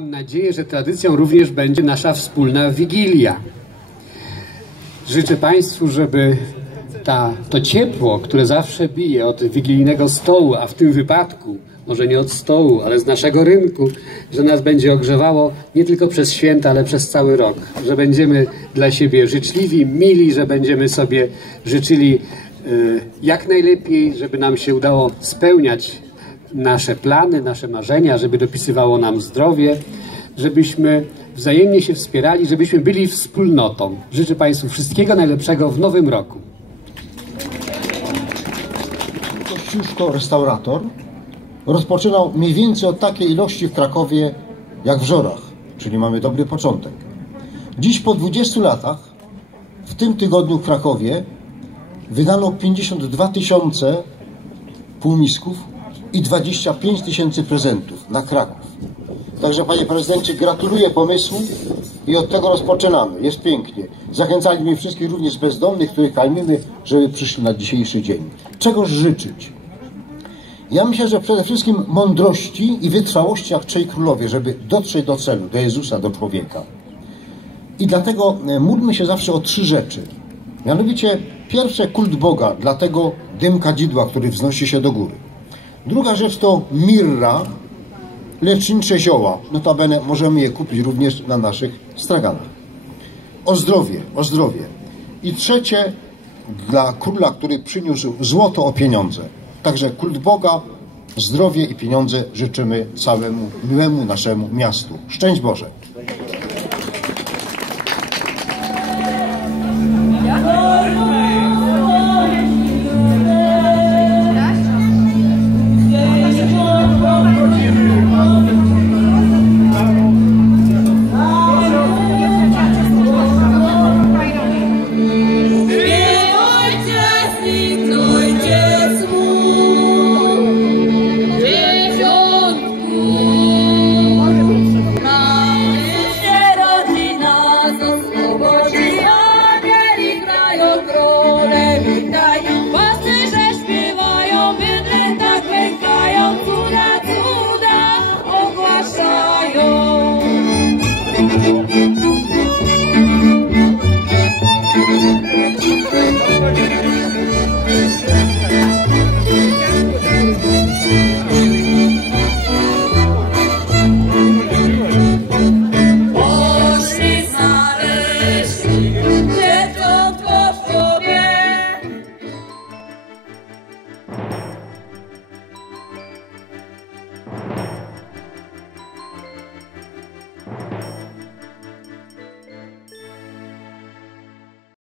mam nadzieję, że tradycją również będzie nasza wspólna Wigilia. Życzę Państwu, żeby ta, to ciepło, które zawsze bije od wigilijnego stołu, a w tym wypadku może nie od stołu, ale z naszego rynku, że nas będzie ogrzewało nie tylko przez święta, ale przez cały rok. Że będziemy dla siebie życzliwi, mili, że będziemy sobie życzyli y, jak najlepiej, żeby nam się udało spełniać nasze plany, nasze marzenia, żeby dopisywało nam zdrowie, żebyśmy wzajemnie się wspierali, żebyśmy byli wspólnotą. Życzę Państwu wszystkiego najlepszego w nowym roku. Kościuszko restaurator rozpoczynał mniej więcej od takiej ilości w Krakowie jak w Żorach, czyli mamy dobry początek. Dziś po 20 latach, w tym tygodniu w Krakowie, wydano 52 tysiące półmisków i 25 tysięcy prezentów na Kraków. Także panie prezydencie, gratuluję pomysłu i od tego rozpoczynamy. Jest pięknie. Zachęcaliśmy wszystkich również bezdomnych, których karmimy, żeby przyszli na dzisiejszy dzień. Czegoż życzyć? Ja myślę, że przede wszystkim mądrości i wytrwałości jak trzej królowie, żeby dotrzeć do celu, do Jezusa, do człowieka. I dlatego e, módlmy się zawsze o trzy rzeczy. Mianowicie pierwsze kult Boga, dlatego dym kadzidła, który wznosi się do góry. Druga rzecz to mirra, lecznicze zioła. Notabene możemy je kupić również na naszych straganach. O zdrowie, o zdrowie. I trzecie dla króla, który przyniósł złoto o pieniądze. Także kult Boga, zdrowie i pieniądze życzymy całemu miłemu naszemu miastu. Szczęść Boże! Thank you.